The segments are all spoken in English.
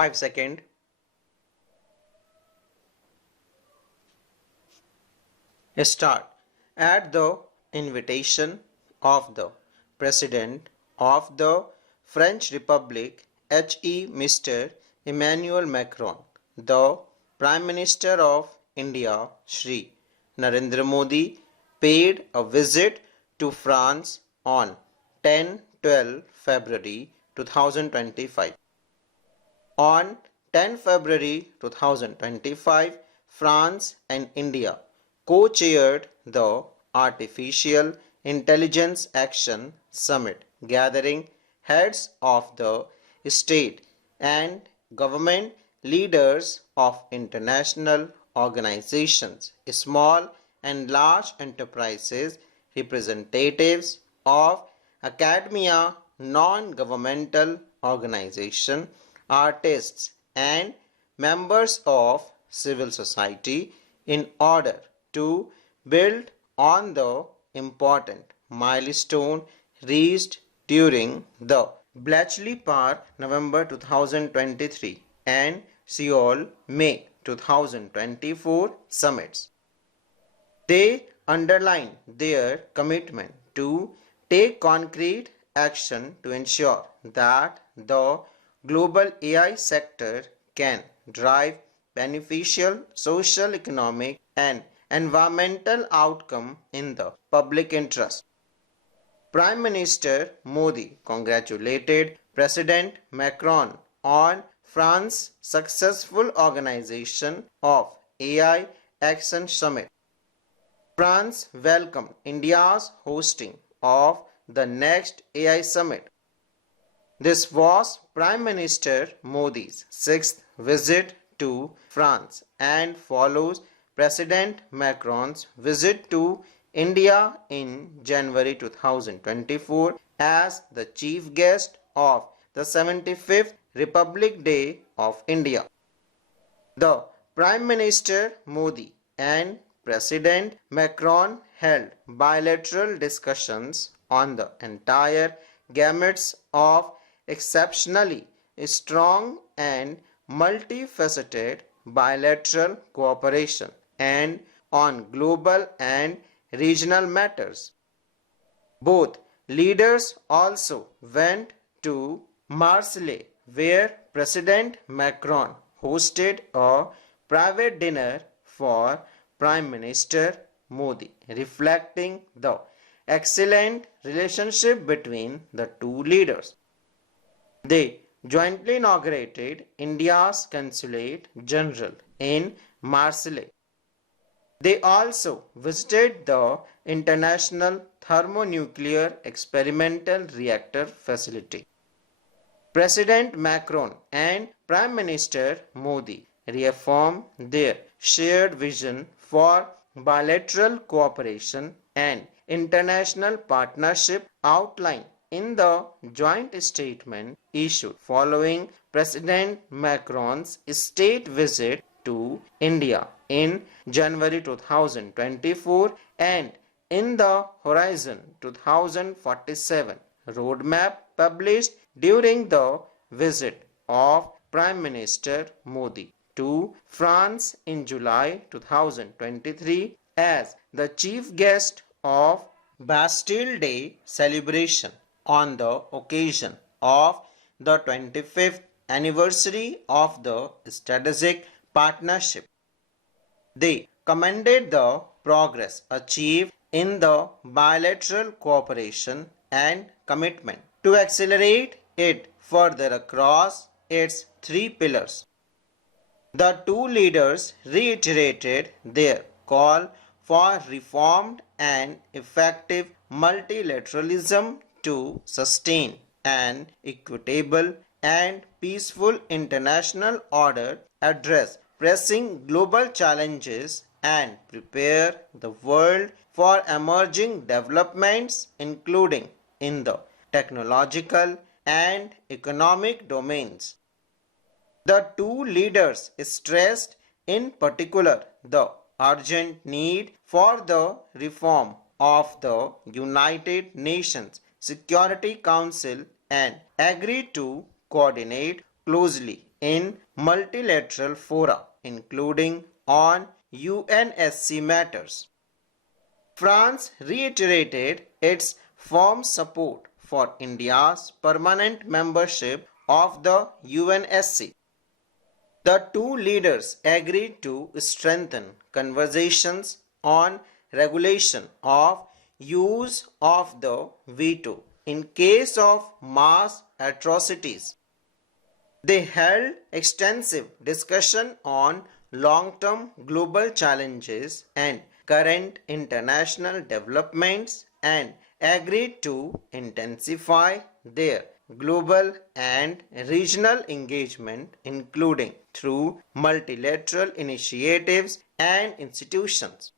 5 seconds. Start. At the invitation of the President of the French Republic, H.E. Mr. Emmanuel Macron, the Prime Minister of India, Shri Narendra Modi, paid a visit to France on 10-12 February 2025. On 10 February 2025, France and India co-chaired the Artificial Intelligence Action Summit, gathering heads of the state and government, leaders of international organizations, small and large enterprises, representatives of academia, non-governmental organizations, artists, and members of civil society in order to build on the important milestone reached during the Bletchley Park November 2023 and Seoul May 2024 summits. They underline their commitment to take concrete action to ensure that the global AI sector can drive beneficial social, economic, and environmental outcome in the public interest. Prime Minister Modi congratulated President Macron on France's successful organization of AI Action Summit. France welcomed India's hosting of the next AI Summit. This was Prime Minister Modi's sixth visit to France and follows President Macron's visit to India in January 2024 as the chief guest of the 75th Republic Day of India. The Prime Minister Modi and President Macron held bilateral discussions on the entire gamut of exceptionally strong and multifaceted bilateral cooperation and on global and regional matters. Both leaders also went to Marseille, where President Macron hosted a private dinner for Prime Minister Modi, reflecting the excellent relationship between the two leaders. They jointly inaugurated India's Consulate General in Marseille. They also visited the International Thermonuclear Experimental Reactor Facility. President Macron and Prime Minister Modi reaffirmed their shared vision for bilateral cooperation and international partnership outlined in the joint statement issued following President Macron's state visit to India in January 2024 and in the Horizon 2047 roadmap published during the visit of Prime Minister Modi to France in July 2023 as the chief guest of Bastille Day celebration on the occasion of the 25th anniversary of the strategic partnership. They commended the progress achieved in the bilateral cooperation and commitment to accelerate it further across its three pillars. The two leaders reiterated their call for reformed and effective multilateralism to sustain an equitable and peaceful international order, address pressing global challenges, and prepare the world for emerging developments, including in the technological and economic domains. The two leaders stressed in particular the urgent need for the reform of the United Nations Security Council and agreed to coordinate closely in multilateral fora, including on UNSC matters. France reiterated its firm support for India's permanent membership of the UNSC. The two leaders agreed to strengthen conversations on regulation of use of the veto in case of mass atrocities. They held extensive discussion on long-term global challenges and current international developments and agreed to intensify their global and regional engagement, including through multilateral initiatives and institutions.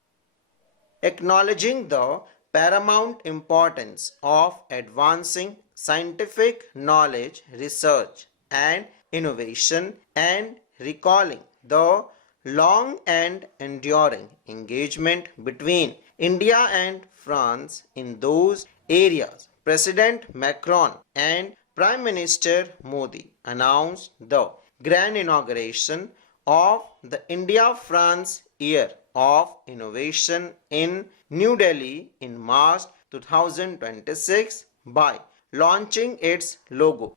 Acknowledging the paramount importance of advancing scientific knowledge, research, and innovation, and recalling the long and enduring engagement between India and France in those areas, President Macron and Prime Minister Modi announced the grand inauguration of the India-France Year of Innovation in New Delhi in March 2026 by launching its logo.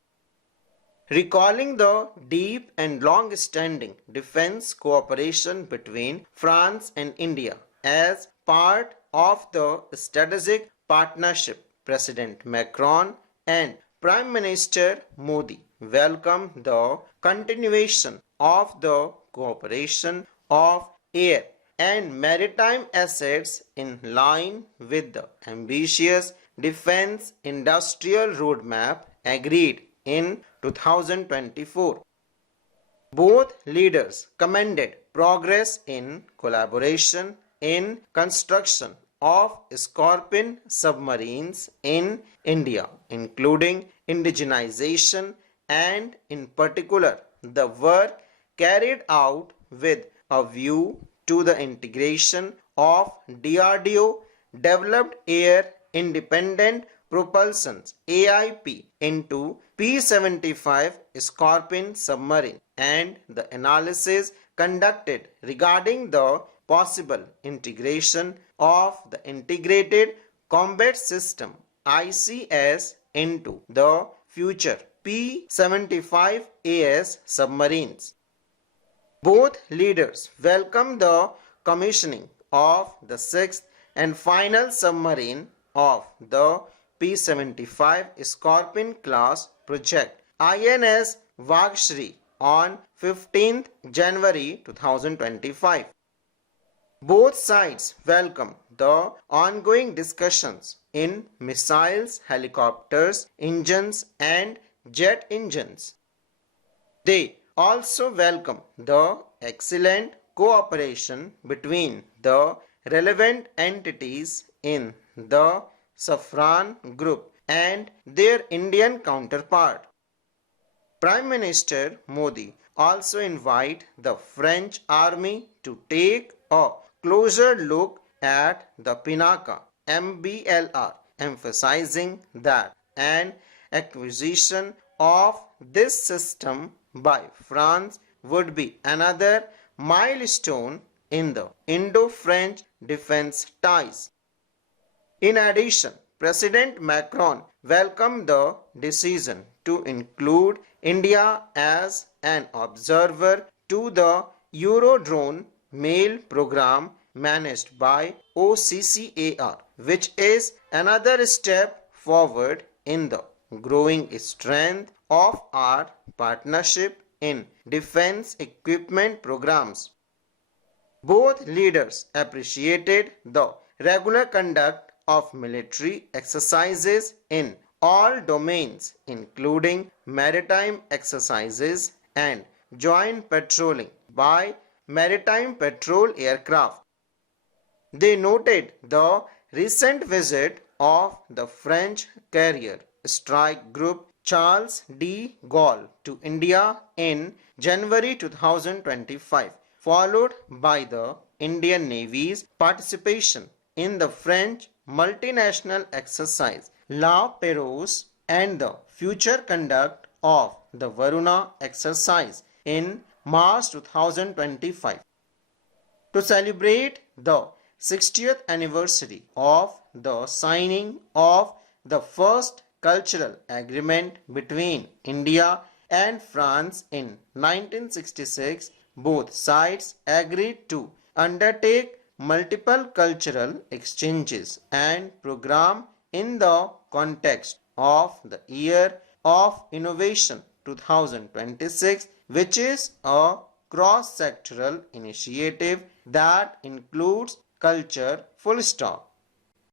Recalling the deep and long-standing defense cooperation between France and India as part of the strategic partnership, President Macron and Prime Minister Modi welcomed the continuation of the cooperation of air and maritime assets in line with the ambitious defense industrial roadmap agreed in 2024. Both leaders commended progress in collaboration in construction of Scorpion submarines in India, including indigenization and in particular the work carried out with a view to the integration of DRDO developed air independent propulsions AIP into P-75 Scorpion submarine and the analysis conducted regarding the possible integration of the integrated combat system ICS into the future P-75AS submarines. Both leaders welcomed the commissioning of the sixth and final submarine of the P-75 Scorpion class project INS Vagshri on 15th January 2025. Both sides welcome the ongoing discussions in missiles, helicopters, engines and jet engines. They also welcome the excellent cooperation between the relevant entities in the Safran Group and their Indian counterpart. Prime Minister Modi also invited the French army to take a closer look at the Pinaka MBLR, emphasizing that an acquisition of this system by France would be another milestone in the Indo-French defense ties. In addition, President Macron welcomed the decision to include India as an observer to the Eurodrone mail program managed by OCCAR, which is another step forward in the growing strength of our partnership in defense equipment programs. Both leaders appreciated the regular conduct of military exercises in all domains, including maritime exercises and joint patrolling by maritime patrol aircraft. They noted the recent visit of the French carrier strike group Charles de Gaulle to India in January 2025, followed by the Indian Navy's participation in the French multinational exercise La Pérouse and the future conduct of the Varuna exercise in March 2025. To celebrate the 60th anniversary of the signing of the first cultural agreement between India and France in 1966, both sides agreed to undertake multiple cultural exchanges and program in the context of the Year of Innovation 2026, which is a cross-sectoral initiative that includes culture full stop.